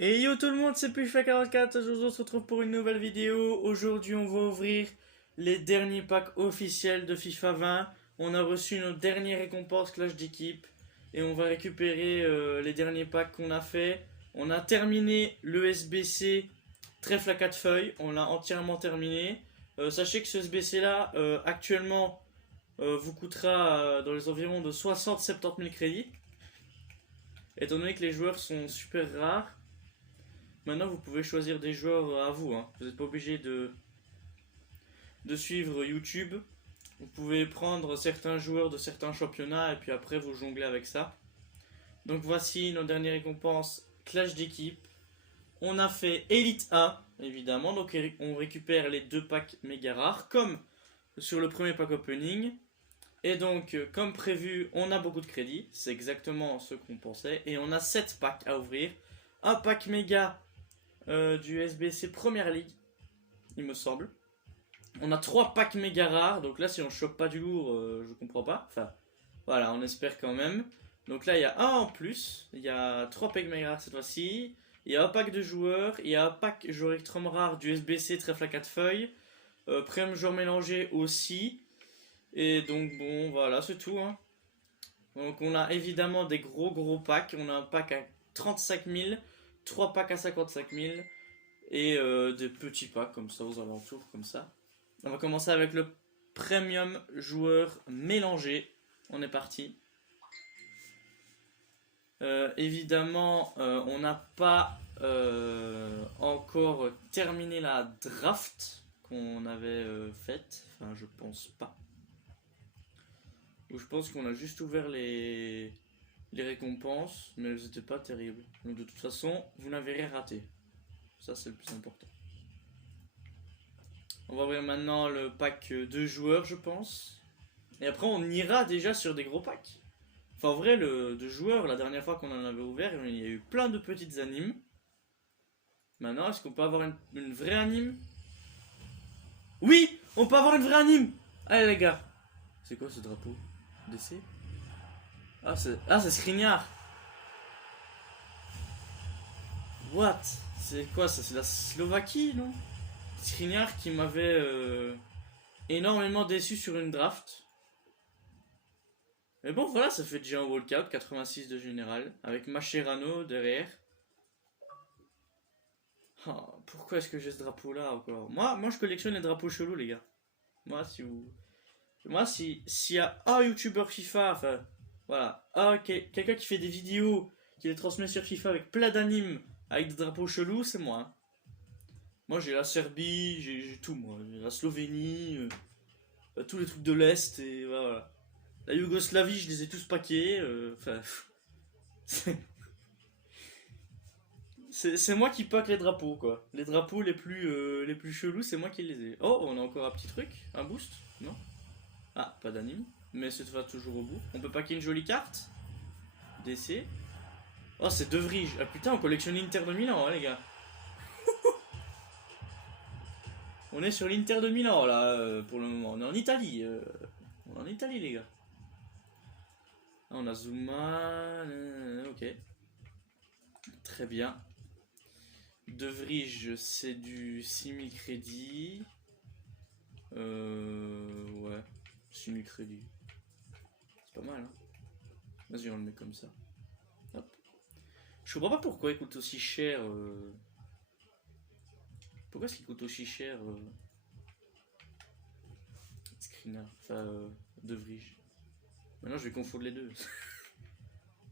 Et yo tout le monde, c'est Pushfa44, aujourd'hui on se retrouve pour une nouvelle vidéo. Aujourd'hui on va ouvrir les derniers packs officiels de FIFA 20. On a reçu nos dernières récompenses Clash d'équipe et on va récupérer les derniers packs qu'on a fait. On a terminé le SBC trèfle à 4 feuilles, on l'a entièrement terminé. Sachez que ce SBC là actuellement vous coûtera dans les environs de 60-70 000 crédits. Étant donné que les joueurs sont super rares. Maintenant, vous pouvez choisir des joueurs à vous. Hein. Vous n'êtes pas obligé de suivre YouTube. Vous pouvez prendre certains joueurs de certains championnats et puis après vous jongler avec ça. Donc voici nos dernières récompenses Clash d'équipe. On a fait Elite A, évidemment. Donc on récupère les deux packs méga rares, comme sur le premier pack opening. Et donc, comme prévu, on a beaucoup de crédits. C'est exactement ce qu'on pensait. Et on a 7 packs à ouvrir. Un pack méga du SBC Première League, il me semble. On a 3 packs méga rares, donc là si on chope pas du lourd, je comprends pas. Enfin, voilà, on espère quand même. Donc là il y a un en plus, il y a 3 packs méga rares cette fois-ci. Il y a un pack de joueurs, il y a un pack joueur extrême rare du SBC trèfle à 4 feuilles. Premium joueur mélangé aussi. Et donc bon, voilà, c'est tout. Hein. Donc on a évidemment des gros packs. On a un pack à 35 000, 3 packs à 55 000 et des petits packs comme ça aux alentours, comme ça. On va commencer avec le premium joueur mélangé. On est parti. Évidemment, on n'a pas encore terminé la draft qu'on avait faite. Enfin, je pense pas. Ou je pense qu'on a juste ouvert les récompenses, mais elles n'étaient pas terribles. Donc de toute façon, vous n'avez rien raté. Ça, c'est le plus important. On va ouvrir maintenant le pack de joueurs, je pense. Et après, on ira déjà sur des gros packs. Enfin, en vrai, le de joueurs, la dernière fois qu'on en avait ouvert, il y a eu plein de petites animes. Maintenant, est-ce qu'on peut avoir une vraie anime? Oui, on peut avoir une vraie anime. Allez, les gars. C'est quoi ce drapeau? DC? Ah, c'est Skriniar. What? C'est quoi ça? C'est la Slovaquie, non? Skriniar qui m'avait énormément déçu sur une draft. Mais bon, voilà, ça fait déjà un walkout, 86 de général, avec Mascherano derrière. Oh, pourquoi est-ce que j'ai ce drapeau-là encore? Moi, je collectionne les drapeaux chelous, les gars. Moi, si vous. Moi, s'il y a un YouTuber FIFA, enfin, voilà, quelqu'un qui fait des vidéos, qui les transmet sur FIFA avec plein d'animes, avec des drapeaux chelous, c'est moi. Hein. Moi, j'ai la Serbie, j'ai tout, moi. J'ai la Slovénie, tous les trucs de l'Est, et voilà. La Yougoslavie, je les ai tous paqués. Enfin, c'est moi qui pack les drapeaux, quoi. Les drapeaux les plus chelous, c'est moi qui les ai. Oh, on a encore un petit truc, un boost, non? Ah, pas d'anime, mais cette fois toujours au bout. On peut packer une jolie carte. DC. Oh, c'est De Vrij. Ah putain, on collectionne l'Inter de Milan, hein, les gars. On est sur l'Inter de Milan, là, pour le moment. On est en Italie. On est en Italie, les gars. Ah, on a Zuma. Ok. Très bien. De Vrij, c'est du 6000 crédits. Ouais. 6000 crédits. C'est pas mal, hein. Vas-y, on le met comme ça. Hop. Je comprends pas pourquoi il coûte aussi cher. Pourquoi est-ce qu'il coûte aussi cher Skriniar, enfin De Vrij. Maintenant, je vais confondre les deux.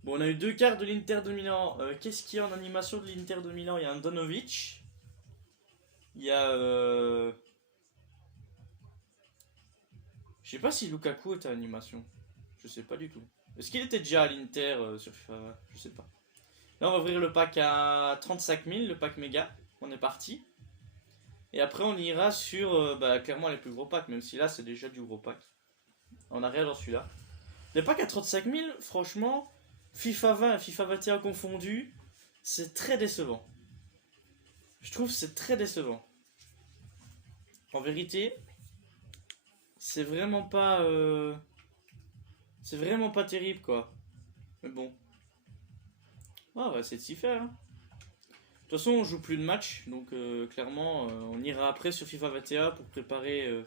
Bon, on a eu deux cartes de l'Inter de Milan. Qu'est-ce qu'il y a en animation de l'Inter de Milan? Il y a un Donovic. Il y a. Je sais pas si Lukaku était en animation. Je sais pas du tout. Est-ce qu'il était déjà à l'Inter sur FIFA? Je sais pas. Là, on va ouvrir le pack à 35 000, le pack méga. On est parti. Et après, on ira sur clairement les plus gros packs, même si là, c'est déjà du gros pack. On a rien dans celui-là. Les packs à 35 000, franchement, FIFA 20 et FIFA 21 confondus, c'est très décevant. Je trouve que c'est très décevant. En vérité, c'est vraiment pas. C'est vraiment pas terrible, quoi. Mais bon. Ah, on va essayer de s'y faire. Hein. toute façon, on joue plus de match, donc clairement, on ira après sur FIFA 21 pour préparer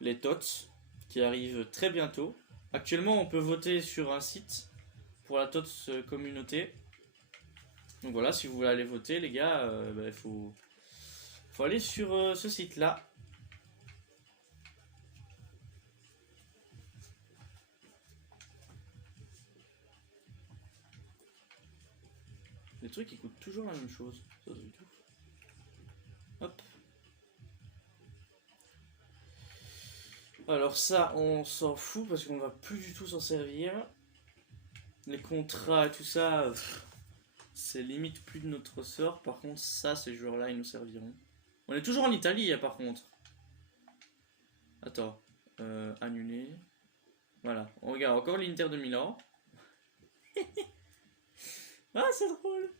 les TOTS qui arrivent très bientôt. Actuellement, on peut voter sur un site pour la TOTS communauté. Donc voilà, si vous voulez aller voter, les gars, il faut aller sur ce site-là. Les trucs, ils coûtent toujours la même chose. Ça, c'est tout. Hop. Alors ça, on s'en fout parce qu'on va plus du tout s'en servir. Les contrats et tout ça, c'est limite plus de notre sort. Par contre, ça, ces joueurs-là, ils nous serviront. On est toujours en Italie, par contre. Attends. Annuler. Voilà. On regarde encore l'Inter de Milan. Ah, c'est drôle.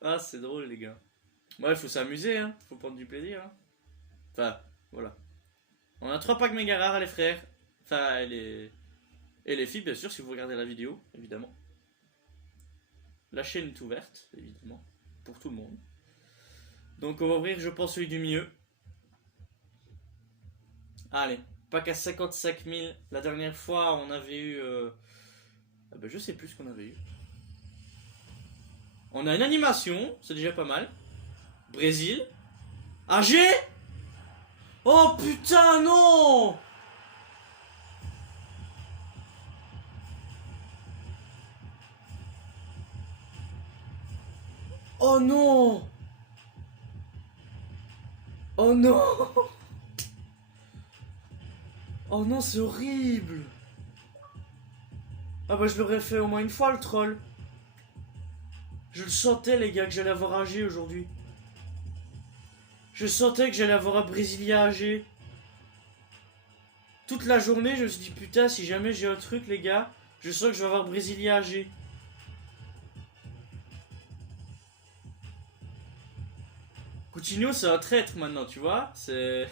Ah, c'est drôle, les gars. Ouais, il faut s'amuser, hein. Faut prendre du plaisir, hein. Enfin, voilà. On a 3 packs méga rares, les frères. Enfin, et les filles, bien sûr, si vous regardez la vidéo, évidemment. La chaîne est ouverte, évidemment, pour tout le monde. Donc, on va ouvrir, je pense, celui du milieu. Allez, pack à 55 000. La dernière fois, on avait eu... je sais plus ce qu'on avait eu. On a une animation, c'est déjà pas mal. Brésil. AG. Oh putain, non. Oh non. Oh non. Oh non, c'est horrible. Ah bah je l'aurais fait au moins une fois, le troll. Je le sentais, les gars, que j'allais avoir AG aujourd'hui. Je sentais que j'allais avoir un Brésilien AG. Toute la journée, je me suis dit, putain, si jamais j'ai un truc, les gars, je sens que je vais avoir Brésilien AG. Coutinho, c'est un traître maintenant, tu vois. C'est...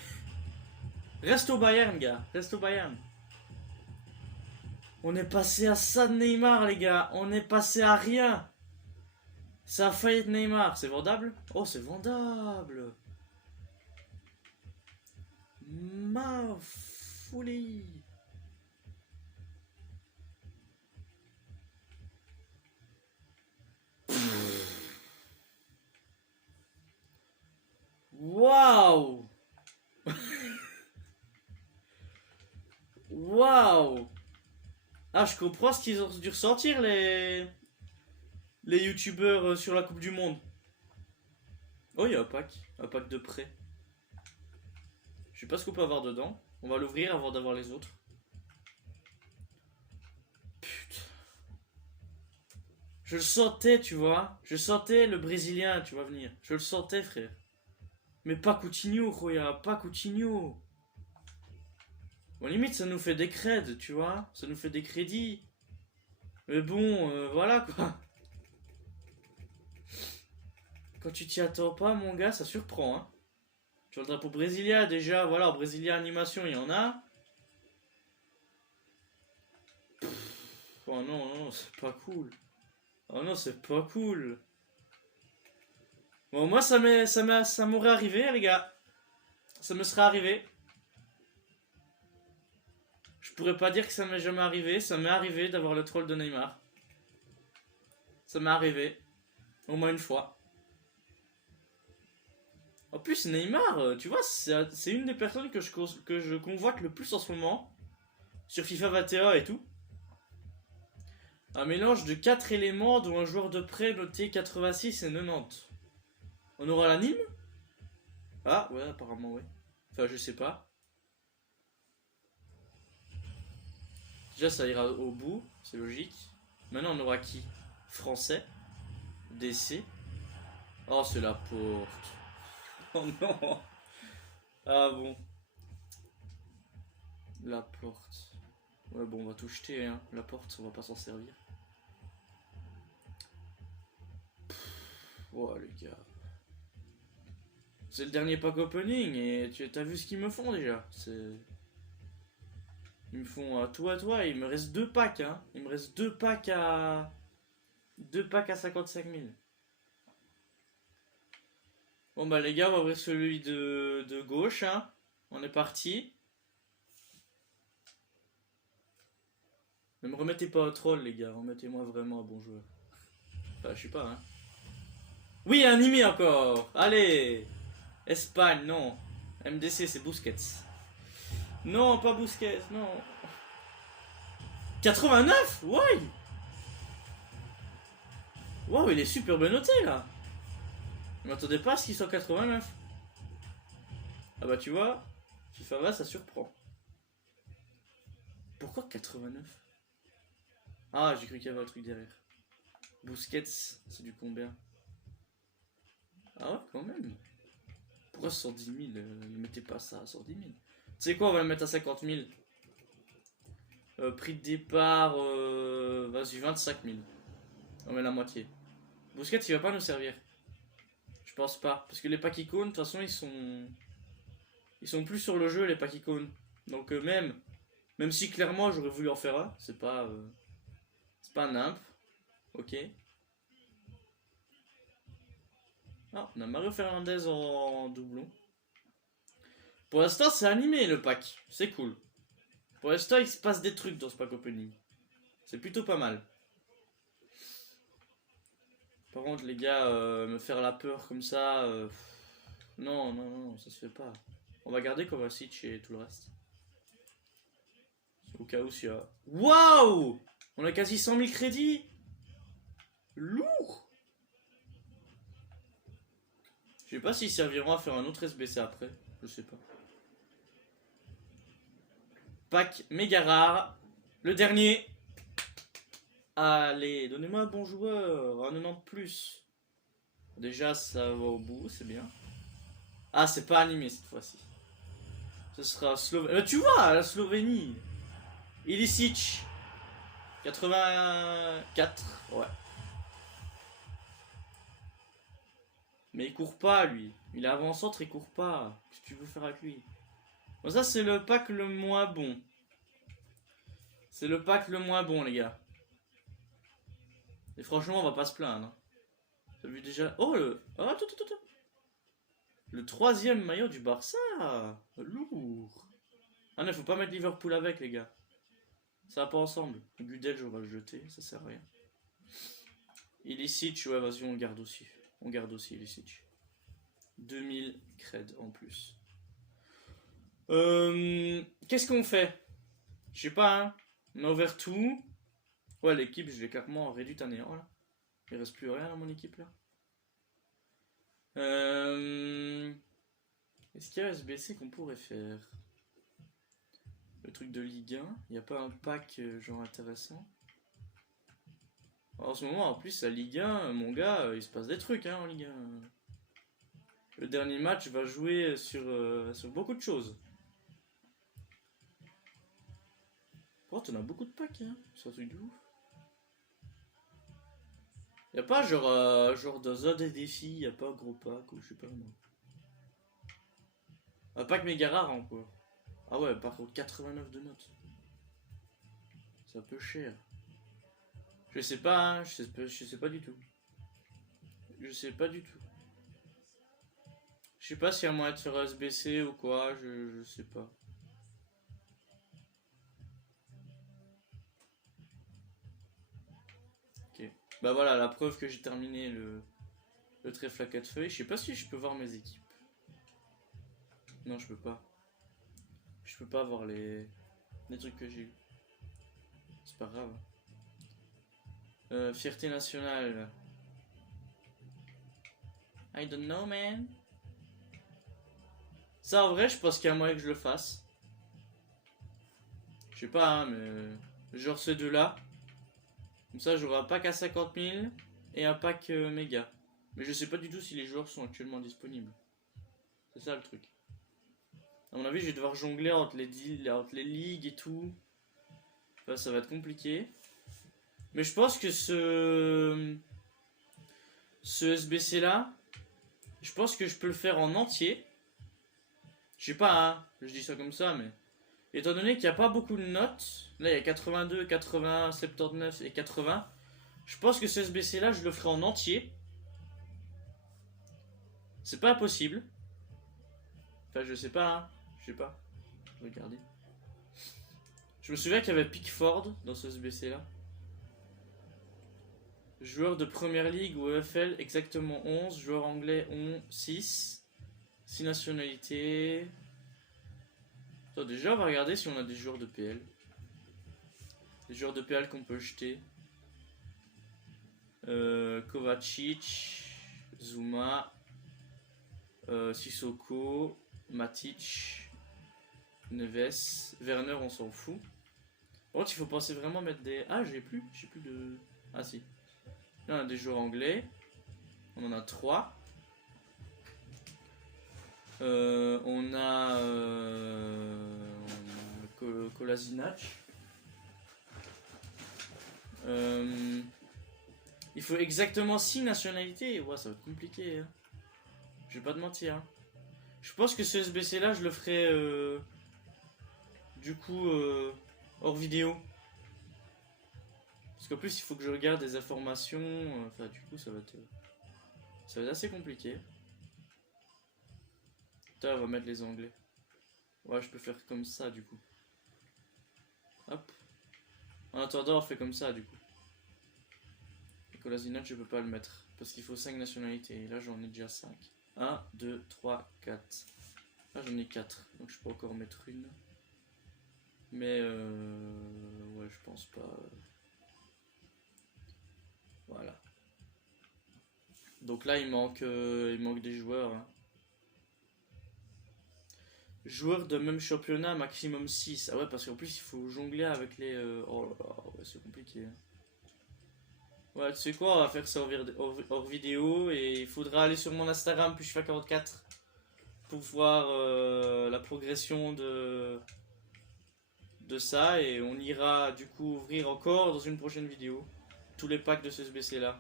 Reste au Bayern, gars. Reste au Bayern. On est passé à ça de Neymar, les gars. On est passé à rien. Ça a failli être Neymar. C'est vendable? Oh, c'est vendable. Ma folie. Waouh. Waouh. Ah, je comprends ce qu'ils ont dû ressentir, les youtubeurs sur la Coupe du Monde. Oh, il y a un pack de prêt. Je sais pas ce qu'on peut avoir dedans. On va l'ouvrir avant d'avoir les autres. Putain. Je le sentais, tu vois. Je sentais le Brésilien, tu vas venir. Je le sentais, frère. Mais pas Coutinho, Roya. Pas Coutinho. Bon, limite, ça nous fait des creds, tu vois. Ça nous fait des crédits. Mais bon, voilà, quoi. Quand tu t'y attends pas, mon gars, ça surprend, hein. Tu vois le drapeau brésilien, déjà, voilà, brésilien animation, il y en a. Oh non, non, c'est pas cool. Oh non, c'est pas cool. Bon, moi, ça m'aurait arrivé, les gars. Ça me serait arrivé. Je pourrais pas dire que ça m'est jamais arrivé. Ça m'est arrivé d'avoir le troll de Neymar. Ça m'est arrivé. Au moins une fois. En plus, Neymar, tu vois, c'est une des personnes que je convoite le plus en ce moment. Sur FIFA 21 et tout. Un mélange de 4 éléments dont un joueur de prêt noté 86 et 90. On aura l'anime? Ah, ouais, apparemment, ouais. Enfin, je sais pas. Déjà, ça ira au bout, c'est logique. Maintenant, on aura qui? Français. DC. Oh, c'est la porte. Oh non. Ah bon. La porte. Ouais, bon, on va tout jeter, hein. La porte, on va pas s'en servir. Oh, les gars. C'est le dernier pack opening et tu as vu ce qu'ils me font déjà. Ils me font à toi, il me reste 2 packs, hein. Il me reste 2 packs à 2 packs à 55 000. Bon bah les gars, on va ouvrir celui de gauche, hein. On est parti. Ne me remettez pas au troll les gars, remettez-moi vraiment un bon joueur. Enfin, je sais pas, hein. Oui, animé encore. Allez. Espagne, non. MDC, c'est Busquets. Non, pas Busquets, non. 89. Ouais. Wow, il est super bien noté là. Je m'attendais pas à ce qu'il soit 89. Ah bah tu vois, FIFA va, ça surprend. Pourquoi 89? Ah, j'ai cru qu'il y avait un truc derrière. Busquets, c'est du combien? Ah ouais, quand même. Pourquoi 110 000? Ne mettez pas ça à 110 000. Tu sais quoi, on va le mettre à 50 000. Prix de départ, vas-y, 25 000. On met la moitié. Busquets, il va pas nous servir. Je pense pas. Parce que les packs icônes, de toute façon, ils sont plus sur le jeu, les packs icônes. Donc même si clairement j'aurais voulu en faire un, c'est pas un imp. Ok. Ah, on a Mario Fernandez en doublon. Pour l'instant, c'est animé le pack. C'est cool. Pour l'instant, il se passe des trucs dans ce pack opening. C'est plutôt pas mal. Par contre, les gars, me faire la peur comme ça... non, non, non, ça se fait pas. On va garder Kovacic et tout le reste. Au cas où s'il y a... Waouh! On a quasi 100 000 crédits. Lourd. Je sais pas s'ils serviront à faire un autre SBC après. Je sais pas. Pack méga rare. Le dernier. Allez, donnez-moi un bon joueur. Un 90 plus. Déjà, ça va au bout, c'est bien. Ah, c'est pas animé cette fois-ci. Ce sera Slovénie. Tu vois, la Slovénie. Ilicic. 84. Ouais. Mais il court pas, lui. Il est avant-centre, il court pas. Qu'est-ce que tu veux faire avec lui? Bon, ça, c'est le pack le moins bon. C'est le pack le moins bon, les gars. Et franchement, on va pas se plaindre. T'as vu déjà... Oh, oh, attends, attends, attends. Le troisième maillot du Barça. Lourd. Ah non, faut pas mettre Liverpool avec, les gars. Ça va pas ensemble. Gudel, on va le jeter. Ça sert à rien. Ilicic, ouais, vas-y, on garde aussi. On garde aussi Ilicic. 2000 cred en plus. Qu'est-ce qu'on fait? Je sais pas, hein. On a ouvert tout. Ouais, l'équipe, je l'ai clairement réduite à néant, là. Il reste plus rien dans mon équipe, là. Est-ce qu'il y a SBC qu'on pourrait faire? Le truc de Ligue 1. Il n'y a pas un pack genre intéressant? En ce moment, en plus, la Ligue 1, mon gars, il se passe des trucs, hein, en Ligue 1. Le dernier match va jouer sur beaucoup de choses. Oh, t'en as beaucoup de packs, hein. C'est un truc de ouf. Y'a pas genre dans un des défis, y'a pas un gros pack ou je sais pas moi. Un pack méga rare encore. Ah ouais, par contre 89 de notes. C'est un peu cher. Je sais pas, hein, je sais pas du tout. Je sais pas du tout. Je sais pas s'il y a moyen de faire SBC ou quoi, je sais pas. Ok. Bah voilà, la preuve que j'ai terminé le trèfle à 4 feuilles. Je sais pas si je peux voir mes équipes. Non, je peux pas. Je peux pas voir les trucs que j'ai eu. C'est pas grave. Fierté nationale. I don't know, man. Ça, en vrai, je pense qu'il y a moyen que je le fasse. Je sais pas, hein, mais... Genre ces deux-là. Comme ça, j'aurai un pack à 50 000 et un pack méga. Mais je sais pas du tout si les joueurs sont actuellement disponibles. C'est ça le truc. À mon avis, je vais devoir jongler entre les deals, entre les ligues et tout. Enfin, ça va être compliqué. Mais je pense que ce SBC là, je pense que je peux le faire en entier. Je sais pas, hein, je dis ça comme ça, mais étant donné qu'il n'y a pas beaucoup de notes, là il y a 82, 80, 79 et 80. Je pense que ce SBC là, je le ferai en entier. C'est pas possible. Enfin, je sais pas, hein. Je sais pas. Regardez. Je me souviens qu'il y avait Pickford dans ce SBC là. Joueur de première ligue ou EFL, exactement 11. Joueur anglais, 6. 6 nationalités. Attends, déjà, on va regarder si on a des joueurs de PL. Des joueurs de PL qu'on peut jeter. Kovacic, Zuma, Sissoko, Matic, Neves, Werner, on s'en fout. Par contre, il faut penser vraiment mettre des. Ah, j'ai plus de. Ah, si. Là, on a des joueurs anglais. On en a 3. On a Kolasinac. Il faut exactement 6 nationalités. Ouais, ça va être compliqué. Hein. Je vais pas te mentir. Hein. Je pense que ce SBC là, je le ferai du coup hors vidéo. Parce qu'en plus, il faut que je regarde des informations. Enfin, du coup, ça va être assez compliqué. Putain, on va mettre les anglais. Ouais, je peux faire comme ça du coup. Hop. En attendant, on fait comme ça du coup. Kolasinac, je peux pas le mettre. Parce qu'il faut 5 nationalités. Et là, j'en ai déjà 5. 1, 2, 3, 4. Là, j'en ai 4. Donc, je peux encore mettre une. Mais, ouais, je pense pas. Voilà. Donc là, il manque des joueurs. Hein. Joueurs de même championnat, maximum 6. Ah ouais, parce qu'en plus, il faut jongler avec les... Oh là là, ouais, c'est compliqué. Ouais, tu sais quoi, on va faire ça hors vidéo. Et il faudra aller sur mon Instagram, puis je fais 44 pour voir la progression de ça. Et on ira du coup ouvrir encore dans une prochaine vidéo tous les packs de ce SBC là.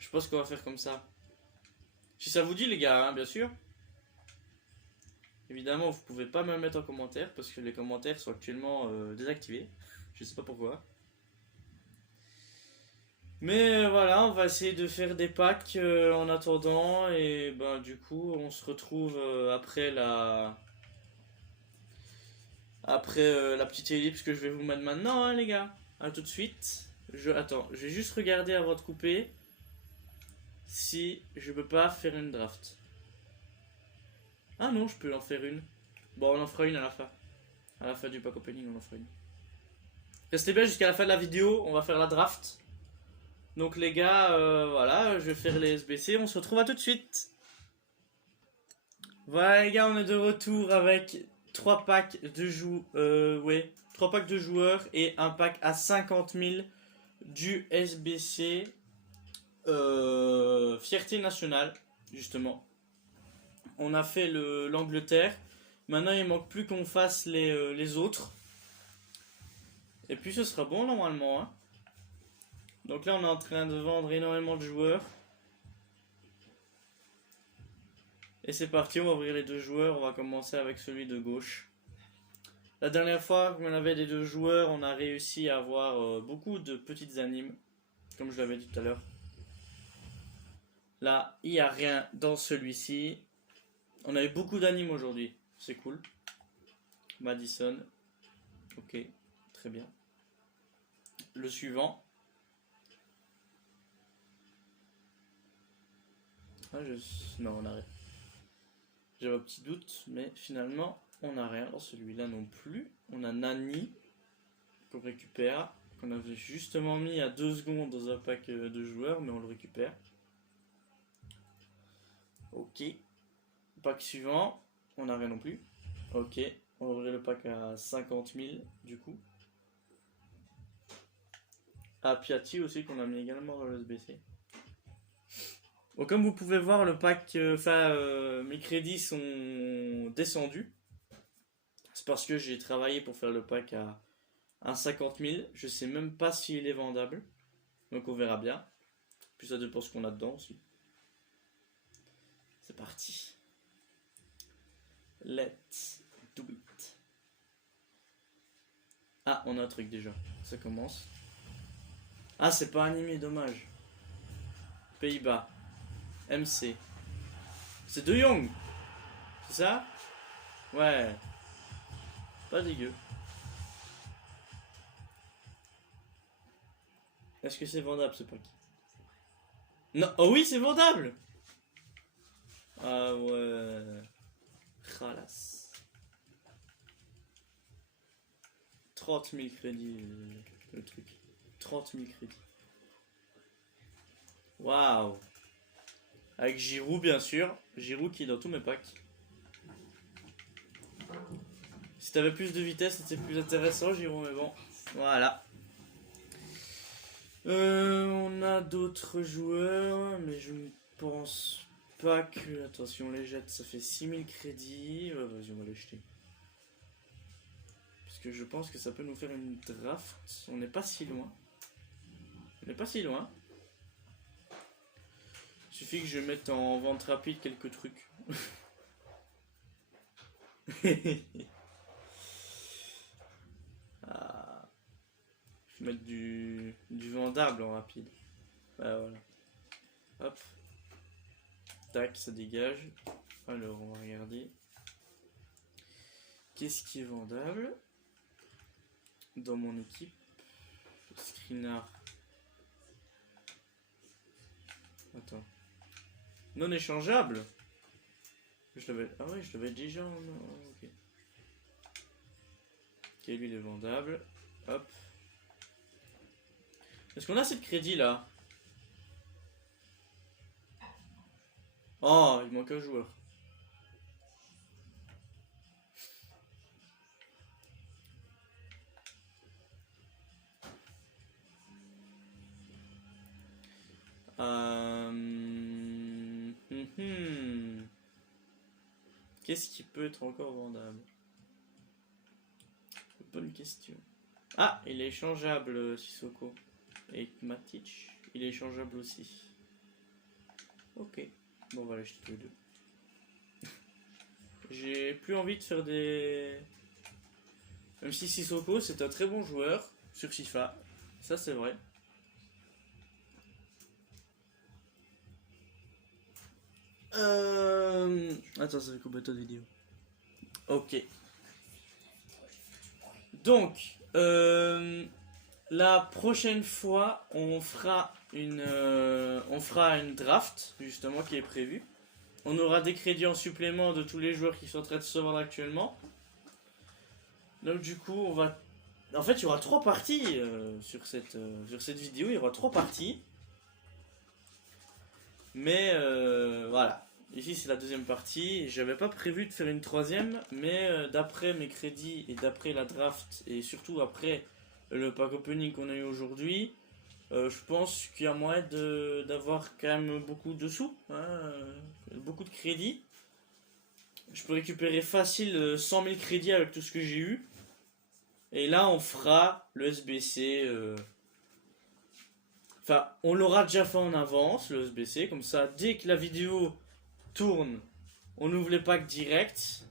Je pense qu'on va faire comme ça. Si ça vous dit les gars, hein, bien sûr. Évidemment, vous pouvez pas me le mettre en commentaire parce que les commentaires sont actuellement désactivés. Je sais pas pourquoi. Mais voilà, on va essayer de faire des packs en attendant. Et ben du coup, on se retrouve après la petite ellipse que je vais vous mettre maintenant, hein, les gars. A tout de suite. Attends, je vais juste regarder avant de couper si je peux pas faire une draft. Ah non, je peux en faire une. Bon, on en fera une à la fin. À la fin du pack opening, on en fera une. Restez bien jusqu'à la fin de la vidéo, on va faire la draft. Donc les gars, voilà, je vais faire les SBC, on se retrouve à tout de suite. Voilà les gars, on est de retour avec 3 packs de 3 packs de joueurs et un pack à 50 000 du SBC Fierté Nationale, justement. On a fait l'Angleterre. Maintenant, il manque plus qu'on fasse les autres. Et puis, ce sera bon normalement. Hein. Donc là, on est en train de vendre énormément de joueurs. Et c'est parti, on va ouvrir les 2 joueurs. On va commencer avec celui de gauche. La dernière fois qu'on avait les 2 joueurs, on a réussi à avoir beaucoup de petites animes. Comme je l'avais dit tout à l'heure. Là, il n'y a rien dans celui-ci. On a eu beaucoup d'animes aujourd'hui. C'est cool. Madison. Ok, très bien. Le suivant. Ah, non, on a rien. J'avais un petit doute, mais finalement, on n'a rien dans celui-là non plus. On a Nani qu'on récupère, qu'on avait justement mis à 2 secondes dans un pack de joueurs, mais on le récupère. Ok. Pack suivant, on n'a rien non plus. Ok, on va ouvrir le pack à 50 000 du coup. Ah, Piatti aussi qu'on a mis également dans le SBC. Bon, comme vous pouvez voir, le pack, mes crédits sont descendus. C'est parce que j'ai travaillé pour faire le pack à 50 000. Je sais même pas s'il est vendable. Donc on verra bien. Puis ça dépend ce qu'on a dedans aussi. C'est parti. Let's do it. Ah, on a un truc déjà. Ça commence. Ah, c'est pas animé, dommage. Pays-Bas. MC. C'est De Jong. C'est ça? Ouais. Pas dégueu. Est-ce que c'est vendable ce pack? Non. Oh oui, c'est vendable. Ah ouais. Khalas. 30 000 crédits le truc. 30 000 crédits. Waouh. Avec Giroud bien sûr. Giroud qui est dans tous mes packs. Si t'avais plus de vitesse c'était plus intéressant Giroud, mais bon. Voilà. On a d'autres joueurs, mais je ne pense pas que... Attention, on les jette, ça fait 6000 crédits. Vas-y, on va les jeter. Parce que je pense que ça peut nous faire une draft. On n'est pas si loin. On n'est pas si loin. Il suffit que je mette en vente rapide quelques trucs. Ah. Je vais mettre du vendable en rapide. Bah voilà. Hop. Tac, ça dégage. Alors, on va regarder. Qu'est-ce qui est vendable dans mon équipe? Skriniar. Attends. Non échangeable. Je l'avais. Ah ouais, je l'avais déjà. Ok. Ok, lui il est vendable. Hop. Est-ce qu'on a assez de crédit là? Oh, il manque un joueur. Qu'est-ce qui peut être encore vendable? Bonne question. Ah, il est échangeable, Sissoko. Et Matic, il est échangeable aussi. Ok. Bon, on va l'acheter tous les deux. J'ai plus envie de faire des... Même si Sissoko, c'est un très bon joueur sur FIFA. Ça, c'est vrai. Attends, ça fait combien de temps de vidéo? Ok. Donc, la prochaine fois, on fera une draft, justement, qui est prévue. On aura des crédits en supplément de tous les joueurs qui sont en train de se vendre actuellement. Donc, du coup, on va... En fait, il y aura 3 parties sur cette vidéo. Il y aura 3 parties. Mais, voilà. Ici, c'est la deuxième partie. J'avais pas prévu de faire une troisième, mais d'après mes crédits et d'après la draft, et surtout après le pack opening qu'on a eu aujourd'hui, je pense qu'il y a moyen d'avoir quand même beaucoup de sous, hein, beaucoup de crédits. Je peux récupérer facile 100 000 crédits avec tout ce que j'ai eu. Et là, on fera le SBC. Enfin, on l'aura déjà fait en avance, le SBC. Comme ça, dès que la vidéo tourne, on ouvre les packs direct.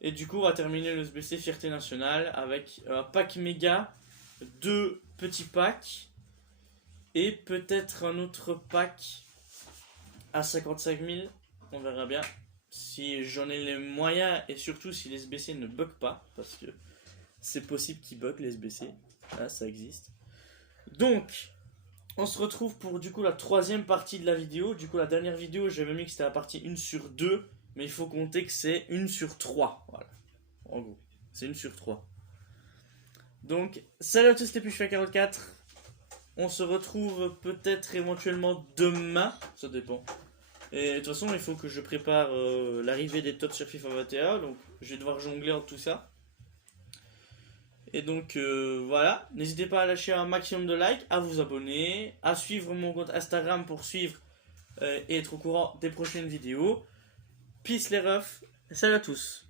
Et du coup, on va terminer le SBC Fierté Nationale avec un pack méga, 2 petits packs et peut-être un autre pack à 55 000. On verra bien si j'en ai les moyens et surtout si les SBC ne bug pas, parce que c'est possible qu'ils bug les SBC. Là, ça existe. Donc, on se retrouve pour du coup la troisième partie de la vidéo. Du coup, la dernière vidéo, j'avais mis que c'était la partie 1 sur 2. Mais il faut compter que c'est 1 sur 3. Voilà. En gros, c'est 1 sur 3. Donc, salut à tous, c'était Puchefait44. On se retrouve peut-être éventuellement demain. Ça dépend. Et de toute façon, il faut que je prépare l'arrivée des tots sur FIFA 21. Donc, je vais devoir jongler entre tout ça. Et donc voilà, n'hésitez pas à lâcher un maximum de likes, à vous abonner, à suivre mon compte Instagram pour suivre et être au courant des prochaines vidéos. Peace les refs, salut à tous.